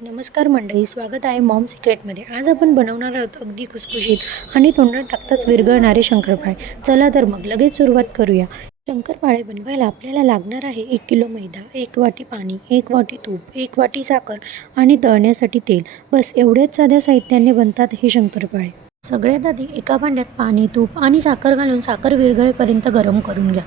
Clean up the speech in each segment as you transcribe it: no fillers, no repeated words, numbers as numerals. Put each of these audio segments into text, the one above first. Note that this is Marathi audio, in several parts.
नमस्कार मंडळी, स्वागत आहे मॉम सिक्रेटमध्ये। आज आपण बनवणार आहोत अगदी खुसखुशीत आणि तोंडात टाकताच विरघळणारे शंकरपाळे। चला तर मग लगेच सुरुवात करूया। शंकरपाळे बनवायला आपल्याला लागणार आहे 1 किलो मैदा, 1 वाटी पाणी, 1 वाटी तूप, 1 वाटी साखर आणि तळण्यासाठी तेल। बस एवढ्याच साध्या साहित्याने बनतात हे शंकरपाळे। सगळ्यात आधी एका भांड्यात पाणी, तूप आणि साखर घालून साखर विरघळेपर्यंत गरम करून घ्या।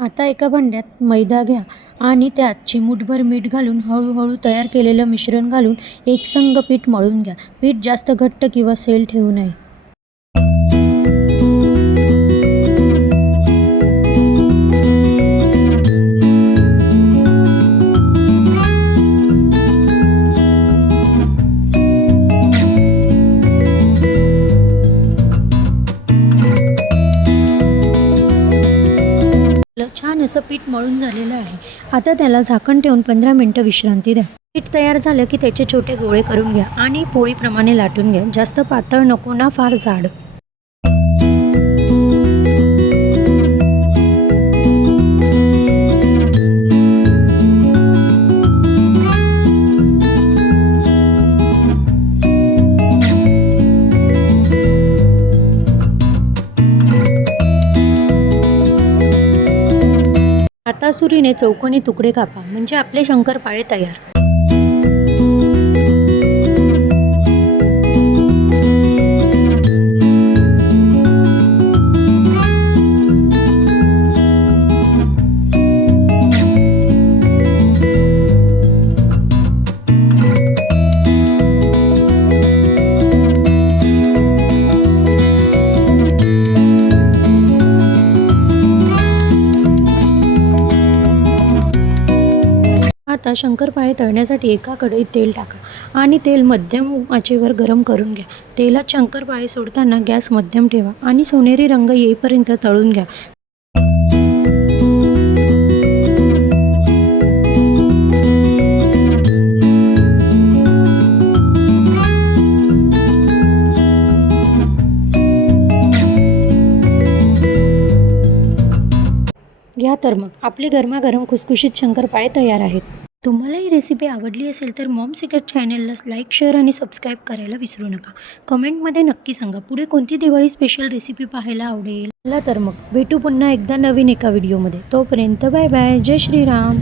आता एका भांड्यात मैदा घ्या आणि त्यात चिमूटभर मीठ घालून हळूहळू तयार केलेलं मिश्रण घालून एकसंध पीठ मळून घ्या। पीठ जास्त घट्ट किंवा सैल ठेवू नये। छान असं पीठ मळून झालेलं आहे। आता त्याला झाकण ठेवून 15 मिनिटं विश्रांती द्या। पीठ तयार झालं की त्याचे छोटे गोळे करून घ्या आणि पोळीप्रमाणे लाटून घ्या। जास्त पातळ नको ना फार जाड। आता सुरीने चौकोनी तुकडे कापा, म्हणजे आपले शंकरपाळे तयार। आता शंकरपाळे तळण्यासाठी एका कढईत तेल टाका आणि तेल मध्यम आचेवर गरम करून घ्या। तेलात शंकरपाळे सोडताना गॅस मध्यम ठेवा आणि सोनेरी रंग येईपर्यंत तळून घ्या। घ्या तर मग आपले गरमागरम खुसखुशीत शंकरपाळे तयार आहेत। तुम्हाला ही रेसिपी आवडली असेल तर मॉम सिक्रेट चॅनलला लाईक, शेअर आणि सबस्क्राईब करायला विसरू नका। कमेंटमध्ये नक्की सांगा पुढे कोणती दिवाळी स्पेशल रेसिपी पाहायला आवडेल। चला तर मग भेटू पुन्हा एकदा नवीन एका व्हिडिओमध्ये। तोपर्यंत बाय बाय, जय श्रीराम।